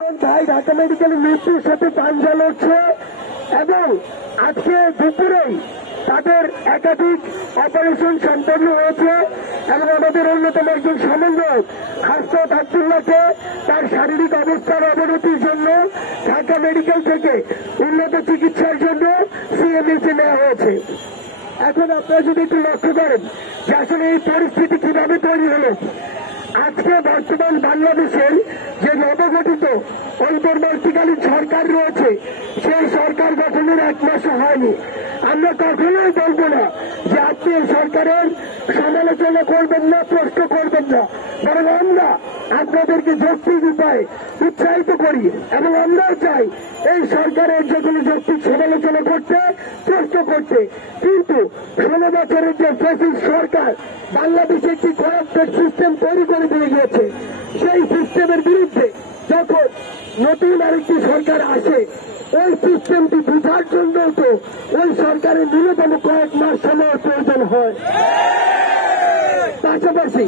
ভাই ঢাকা মেডিকেল মৃত্যুর সাথে পাঞ্জা লড়ছে এবং আজকে দুপুরেই তাদের একাধিক অপারেশন সম্পন্ন হয়েছে এবং আমাদের অন্যতম একজন সমন্বয়ক হাসনাত আব্দুল্লাহকে তার শারীরিক অবস্থার অবনতির জন্য ঢাকা মেডিকেল থেকে উন্নত চিকিৎসার জন্য সিএমএইচে নেওয়া হয়েছে। এখন আপনারা যদি একটু লক্ষ্য করেন যে আসলে এই পরিস্থিতি কিভাবে তৈরি হলো। আজকে বর্তমান বাংলাদেশের যে নবগঠিত অন্তর্বর্তীকালীন সরকার রয়েছে সেই সরকার গঠনের 1 মাসও হয়নি। আমরা কখনোই বলবো না যে আপনি এই সরকারের সমালোচনা করবেন না, প্রশ্ন করবেন না, বরং আমরা আপনাদেরকে যৌক্তিক উপায়ে উৎসাহিত করি এবং আমরাও চাই এই সরকারের যে কোনো যৌক্তিক সমালোচনা করতে, প্রশ্ন করতে। কিন্তু 16 বছরের যে ফ্যাসিস্ট সরকার বাংলাদেশে একটি করাপ্টেড সিস্টেম তৈরি করে দিয়ে গিয়েছে, সেই সিস্টেমের বিরুদ্ধে যখন নতুন আরেকটি সরকার আসে ওই সিস্টেমটি বুঝার জন্য তো ওই সরকারের ন্যূনতম কয়েক মাস সময়ের প্রয়োজন হয়। পাশাপাশি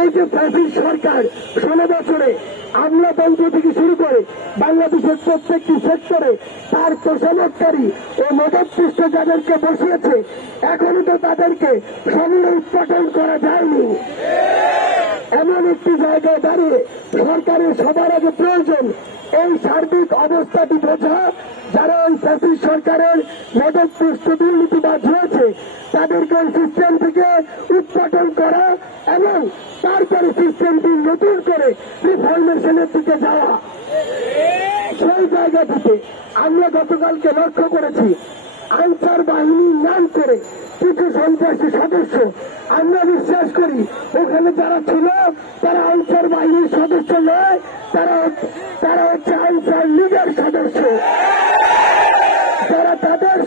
এই যে ফ্যাসিস্ট সরকার 16 বছরে আমলাতন্ত্র থেকে শুরু করে বাংলাদেশের প্রত্যেকটি সেক্টরে তার তোষামতকারী ও মদতপুষ্ট যাদেরকে বসিয়েছে এখনো তো তাদেরকে সমূলে উৎপাদন করা যায়নি। এমন একটি জায়গায় দাঁড়িয়ে সরকারের সবার আগে প্রয়োজন এই সার্বিক অবস্থাটি বোঝা, যারা ওই ফ্যাসিস্ট সরকারের মদতপুষ্ট দুর্নীতিবাজ হয়েছে তাদেরকে ওই সিস্টেম থেকে উৎপাদন করা এবং তারপরে সিস্টেমটি নতুন করে রিফরমেশনের দিকে যাওয়া। সেই জায়গা থেকে আমরা গতকালকে লক্ষ্য করেছি আনসার বাহিনীর নাম করে কিছু সন্ত্রাসী সদস্য, আমরা বিশ্বাস করি ওখানে যারা ছিল তারা আনসার বাহিনীর সদস্য নয়, তারা হচ্ছে আনসার লীগের সদস্য, যারা তাদের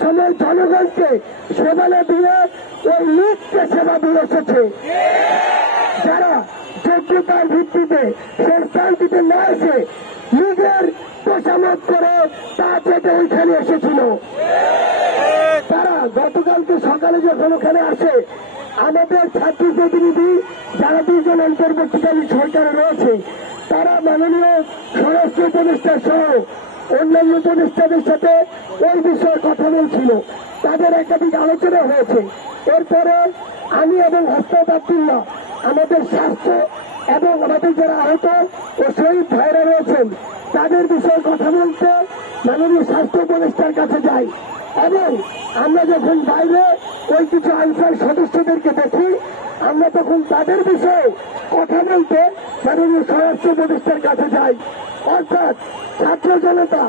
সময় জনগণকে সেবা না দিয়ে ওই লীগকে সেবা দিয়ে এসেছে, যারা যোগ্যতার ভিত্তিতে সেই স্থানটিতে না এসে লীগের তোষামত করে তা পেতে ওইখানে এসেছিল। তারা গতকালকে সকালে যখন ওখানে আসে আমাদের ছাত্র প্রতিনিধি যারা 2 জন অন্তর্বর্তীকালীন সরকারে রয়েছে তারা মাননীয় স্বরাষ্ট্র উপদেষ্টা সহ অন্যান্য উপদেষ্টাদের সাথে ওই বিষয়ে কথা বলছিল, তাদের একাধিক আলোচনা হয়েছে। এরপরে আমি এবং হাসনাত আব্দুল্লাহ আমাদের স্বাস্থ্য এবং আমাদের যারা আহত ও শহীদ ভাইরা রয়েছেন তাদের বিষয়ে কথা বলতে মাননীয় স্বাস্থ্য উপদেষ্টার কাছে যাই এবং আমরা যখন বাইরে ওই কিছু আনসার সদস্যদেরকে দেখি আমরা তখন তাদের বিষয়ে কথা বলতে মাননীয় স্বরাষ্ট্র উপদেষ্টার কাছে যাই। অর্থাৎ ছাত্র জনতা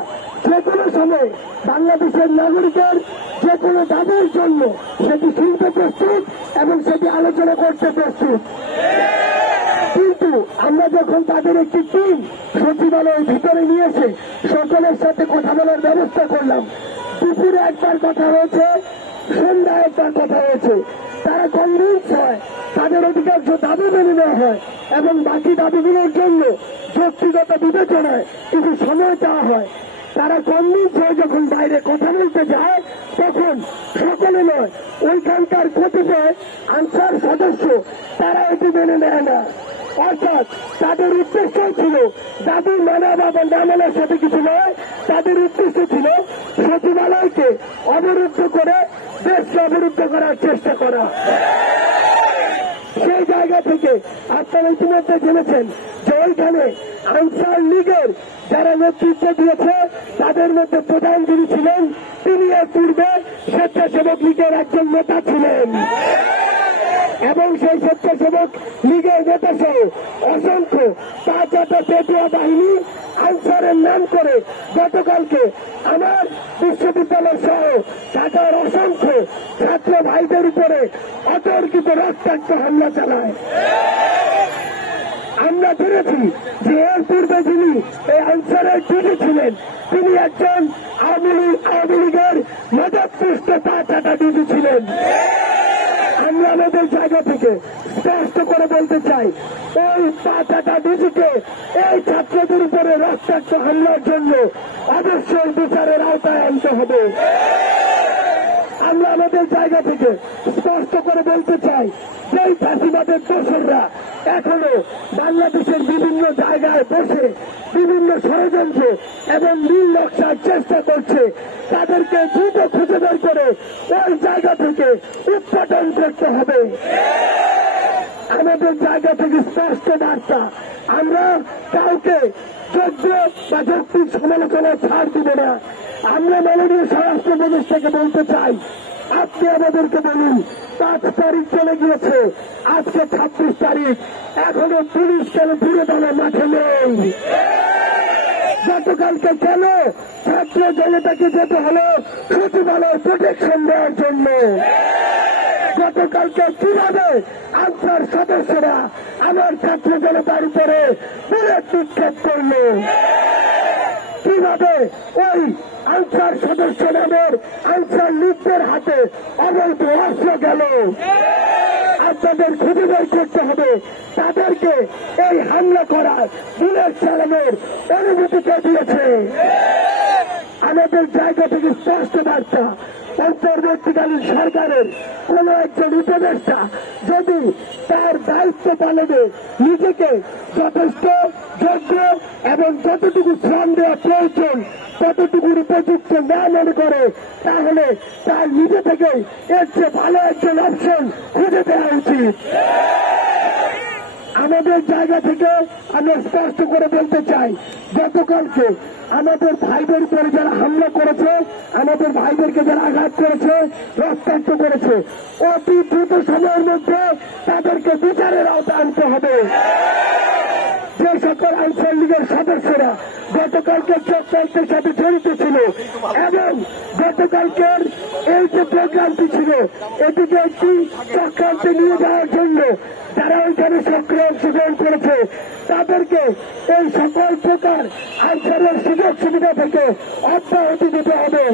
যে কোনো সময় বাংলাদেশের নাগরিকের যে কোনো দাবির জন্য সেটি শুনতে প্রস্তুত এবং সেটি আলোচনা করতে প্রস্তুত। কিন্তু আমরা যখন তাদের একটি টিম সচিবালয়ের ভিতরে নিয়েছে সকলের সাথে কথা বলার ব্যবস্থা করলাম, দুপুরে একবার কথা হয়েছে, সন্ধ্যায় একবার কথা হয়েছে, তারা কনভিন্স হয় তাদের অধিকাংশ দাবি মেনে নেওয়া হয় এবং বাকি দাবিগুলোর জন্য যৌক্তিকতা বিবেচনায় কিছু সময় চাওয়া হয়। তারা কনভিন্স হয়ে যখন বাইরে কথা বলতে যায় তখন সকলে নয়, ওইখানকার কতিপয় আনসার সদস্য তারা এটি মেনে নেয় না। অর্থাৎ তাদের উদ্দেশ্য ছিল দাবি মানা বা না মানার সাথে কিছু নয়, তাদের উদ্দেশ্য ছিল সচিবালয়কে অবরুদ্ধ করে দেশকে অবরুদ্ধ করার চেষ্টা করা। সেই জায়গা থেকে আপনারা ইতিমধ্যে জেনেছেন যে ওইখানে আনসার লীগের যারা নেতৃত্ব দিয়েছে তাদের মধ্যে প্রধান যিনি ছিলেন তিনি এর পূর্বে স্বেচ্ছাসেবক লীগের একজন নেতা ছিলেন এবং সেই স্বেচ্ছাসেবক লীগের নেতা সহ অসংখ্য তাজাটা পেটুয়া বাহিনী আনসারের নাম করে গতকালকে আমার বিশ্ববিদ্যালয় সহ ঢাকার অসংখ্য ছাত্র ভাইদের উপরে অতর্কিত রক্তাক্ত হামলা চালায়। আমরা জেনেছি যে এর পূর্বে যিনি এই আনসারের ডিজি ছিলেন তিনি একজন আওয়ামী লীগের মদতপুষ্ট তাজাটা ডিজি ছিলেন। আমরা আমাদের জায়গা থেকে স্পষ্ট করে বলতে চাই ওই তাজাটা ডিজিকে এই ছাত্রদের উপরে রক্তাক্ত হামলার জন্য অবশ্যই বিচারের আওতায় আনতে হবে। আমরা আমাদের জায়গা থেকে স্পষ্ট করে বলতে চাই, যেই ফ্যাসিবাদের দোসররা এখনো বাংলাদেশের বিভিন্ন জায়গায় বসে বিভিন্ন ষড়যন্ত্র এবং নীল নকশার চেষ্টা করছে, তাদেরকে দ্রুত খুঁজে বের করে ওই জায়গা থেকে উৎপাদন করতে হবে। আমাদের জায়গা থেকে স্পষ্ট বার্তা, আমরা কাউকে যোগ্য বা যৌক্তিক সমালোচনা ছাড় দিব না। আমরা মাননীয় স্বরাষ্ট্র উপদেষ্টাকে বলতে চাই, আপনি আমাদেরকে বলুন, 5 তারিখ চলে গিয়েছে, আজকে 26 তারিখ, এখনো পুলিশ কেন ফিরে দাঁড়া মাঠে নেই? গতকালকে কেন ছাত্র জনতাকে যেতে হলো সচিবালয় প্রোটেকশন দেওয়ার জন্য? গতকালকে কিভাবে আনসার সদস্যরা আমার ছাত্র জনতার উপরে বুলেট নিক্ষেপ করল? কিভাবে ওই আনসার সদস্য নামের আনসার লিগদের হাতে অবৈধ অস্ত্র গেল? আপনাদের খুঁজে বের করতে হবে তাদেরকে এই হামলা করার, বুলেট চালানোর অনুমতিকে দিয়েছে। আমাদের জায়গা থেকে স্পষ্ট বার্তা, অন্তর্বর্তীকালীন সরকারের কোন একজন উপদেষ্টা যদি তার দায়িত্ব পালনে নিজেকে যথেষ্ট যোগ্য এবং যতটুকু শ্রম দেওয়া প্রয়োজন ততটুকুর উপযুক্ত না মনে করে, তাহলে তার নিজে থেকে এর চেয়ে ভালো একজন অপশন খুঁজে দেওয়া উচিত। আমাদের জায়গা থেকে আমরা স্পষ্ট করে বলতে চাই, গতকালকে আমাদের ভাইদের উপরে যারা হামলা করেছে, আমাদের ভাইদেরকে যারা আঘাত করেছে, রক্তাক্ত করেছে, অতি দ্রুত সময়ের মধ্যে তাদেরকে বিচারের আওতায় আনতে হবে। যে সকল আনসার লীগের সদস্যরা গতকালকে চক্রান্তের সাথে জড়িত ছিল এবং গতকালকের এই যে প্রোগ্রামটি ছিল এটিকে একটি চক্রান্তে নিয়ে যাওয়ার জন্য যারা ওইখানে সক্রিয় অংশগ্রহণ করেছে, তাদেরকে এই সকল প্রকার আনসারের সুযোগ সুবিধা থেকে অব্যাহতি দিতে হবে।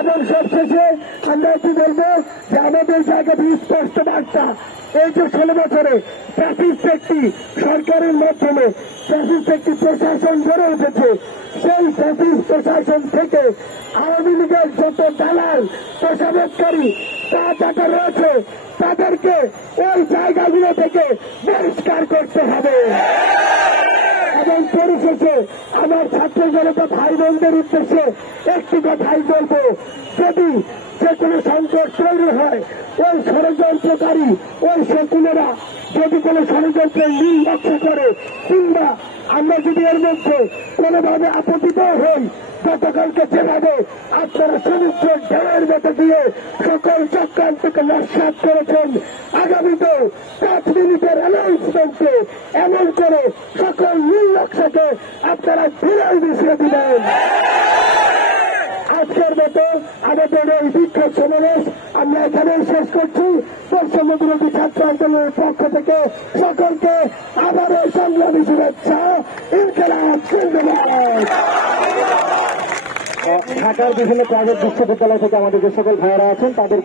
এবং সবশেষে আমরা এটি বলবো যে আমাদের জায়গাটি স্পষ্ট বার্তা, এই যে 16 বছরে ফ্যাসিস্ট একটি সরকারের মাধ্যমে ফ্যাসিস্ট একটি প্রশাসন গড়ে উঠেছে, সেই ফ্যাসিস্ট প্রশাসন থেকে আওয়ামী লীগের যত দালাল প্রসাবকারী টাকা রয়েছে তাদেরকে ওই জায়গাগুলো থেকে বহিষ্কার করতে হবে। এবং পরিশেষে আমার ছাত্র জনতা ভাই বোনদের উদ্দেশ্যে একটি কথাই বলবো, যদি যে কোনো সংকট তৈরি হয়, ওই ষড়যন্ত্রকারী ওই শকুনেরা যদি কোনো ষড়যন্ত্রের নীল লক্ষ্য করে কিংবা আমরা যদি এর মধ্যে কোনোভাবে আপতিত হই, গতকালকে যেভাবে আপনারা সমুদ্র ঢেউয়ের মতো দিয়ে সকল চক্রান্তকে নস্যাৎ করেছেন, আগামীতেও 5 মিনিটের অ্যানাউন্সমেন্টে এমন করে সকল নীল নকশাকে আপনারা ধুলায় মিশিয়ে দিলেন। আজকের মতো আমাদের এই বিক্ষোভ সমাবেশ আমরা এখানেই শেষ করছি। বৈষম্য বিরোধী ছাত্র আন্দোলনের পক্ষ থেকে সকলকে আবারও সংগ্রামী শুভেচ্ছা। ইনকিলাব জিন্দাবাদ। ঢাকার বিভিন্ন প্রাইভেট বিশ্ববিদ্যালয় থেকে আমাদের যে সকল ভাইয়েরা আছেন তাদের